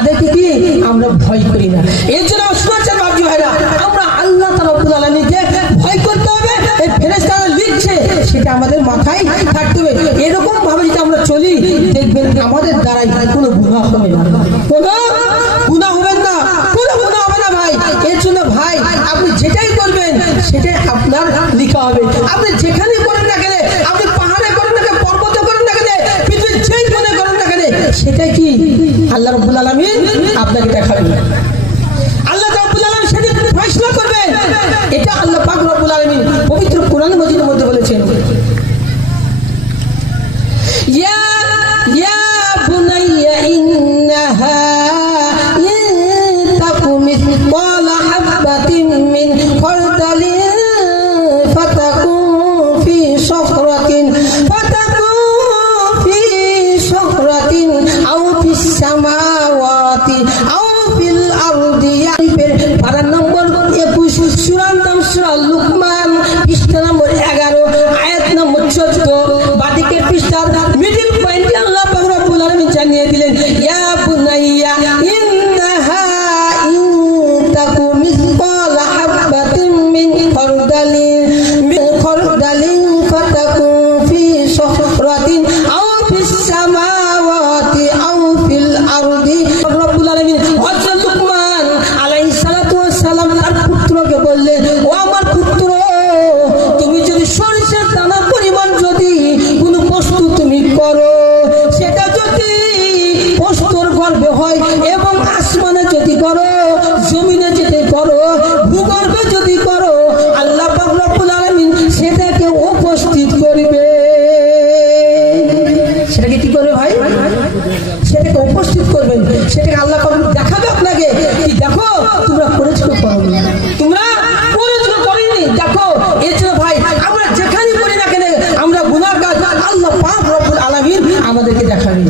তাদেরকে কি আমরা ভয় করি না? এর জন্য শুনেছেন বাপজি ভাইরা, আমরা আল্লাহ তালাবুল আলমীকে ভয় করতে হবে, এই ফেরেস্তারা লিখছে, সেটা আমাদের মাথায় থাকতে হবে। এরকম ভাবে যদি আমরা চলি, দেখবেন আমাদের দ্বারাই কোনো গুণা হবে না। কোনো গুণা হবে না, কোনো গুণা হবে না ভাই। এর জন্য ভাই, আপনি যেটাই করবেন, সেটাই আপনার লিখা হবে। আপনি যেখানে করবেন সেটা কি? আল্লাহ রব্বুল আলমী আপনাকে দেখাবেন। National Look হয় এবং আসমানে যদি করো, জমিনে যদি করো ভূগর্ভে যদি করো আল্লাহ আলমিন সেটাকে উপস্থিত করবে। সেটাকে কি করবে ভাই? সেটাকে উপস্থিত করবেন সেটাকে আল্লাহ দেখাবে আপনাকে কি দেখো, তোমরা করেছ করো তোমরা করেছ করিনি? দেখো এছাড়া ভাই, আমরা যেখানে করি না কেন, আমরা গুনার কাজ আল্লাহ পাক রব্বুল আলমিন আমাদেরকে দেখাবেন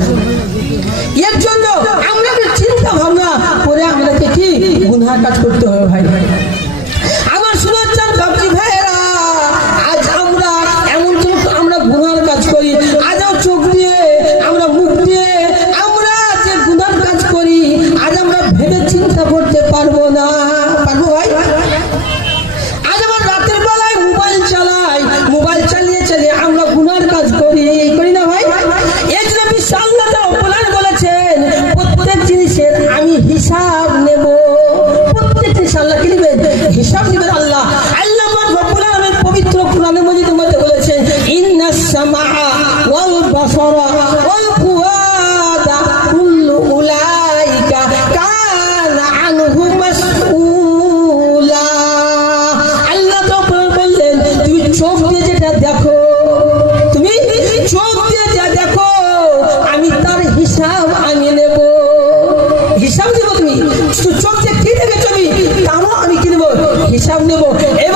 হিসাব নেব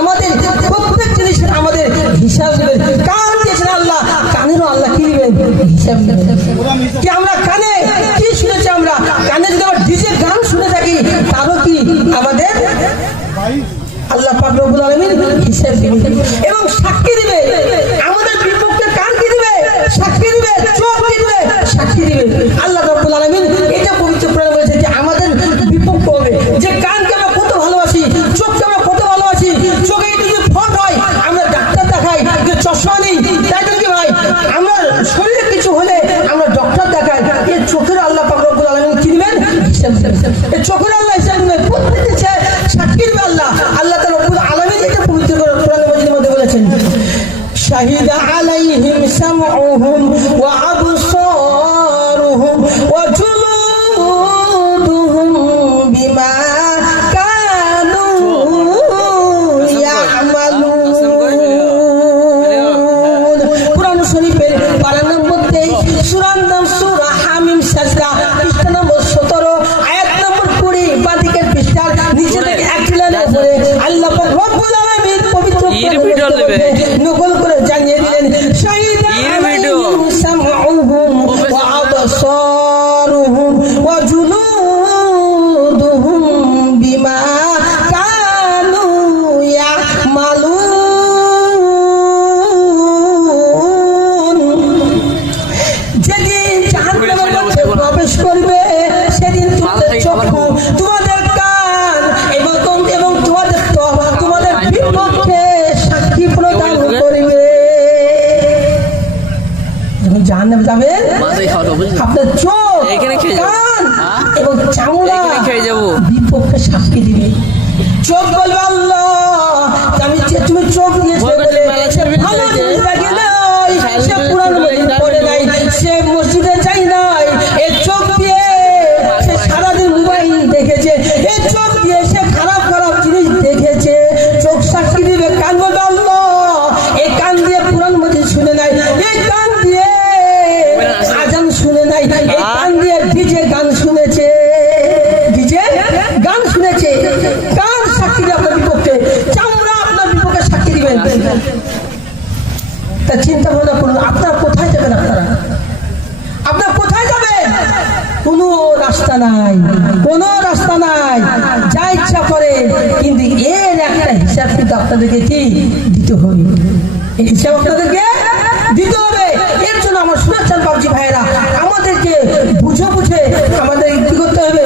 আমাদের প্রত্যেক জিনিসের আমাদের হিসাব নেবেন। কান দিয়েছেন আল্লাহ, কানেরও আল্লাহ কি নেবেন হিসাব কি আমরা কানে? কি শুনেছি আমরা? কানে যদি আমরা ডিজে গান শুনে থাকি, তারও কি আমাদের আল্লাহ পাক রব্বুল আলমিন হিসাব দিবেন। এবং সাক্ষী দিবে। আমাদের বিপক্ষে কান কি দিবে? সাক্ষী দিবে। চোখ কি দিবে? সাক্ষী দিবে। আল্লাহ রব্বুল আলমিন شهد عليهم سمعهم وعلى প্রবেশ করবে সেদিন তোমাদের চক্ষু তোমাদের কান এবং এবং তোমাদের তোমাদের বিপক্ষে সাক্ষী প্রদান করবে। চোখ বলব আল্লাহ। কিন্তু এর একটা হিসাব কিন্তু আপনাদেরকে কি দিতে হবে? এই হিসাব আপনাদেরকে দিতে হবে। এর জন্য আমার সুরাচার বাবজি ভাইয়েরা, আমাদেরকে বুঝে বুঝে আমাদের কি করতে হবে?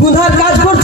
গুনার কাজ করছে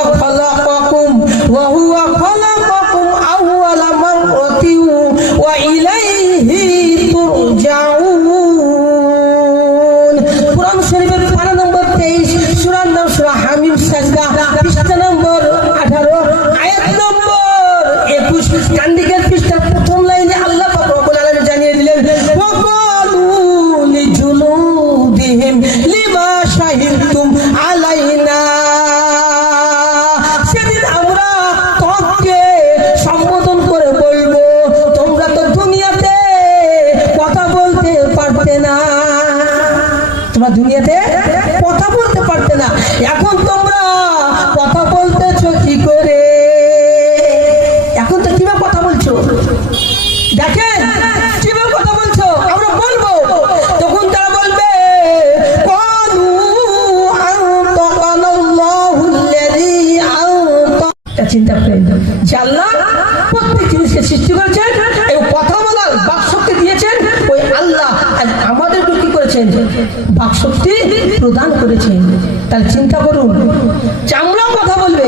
চিন্তা করেন যে প্রত্যেক জিনিসকে সৃষ্টি করেছেন, এবং কথা বলার বাকশক্তি দিয়েছেন, ওই আল্লাহ আমাদের কি করেছেন? বাকশক্তি প্রদান করেছেন। তাহলে চিন্তা করুন চামড়াও কথা বলবে।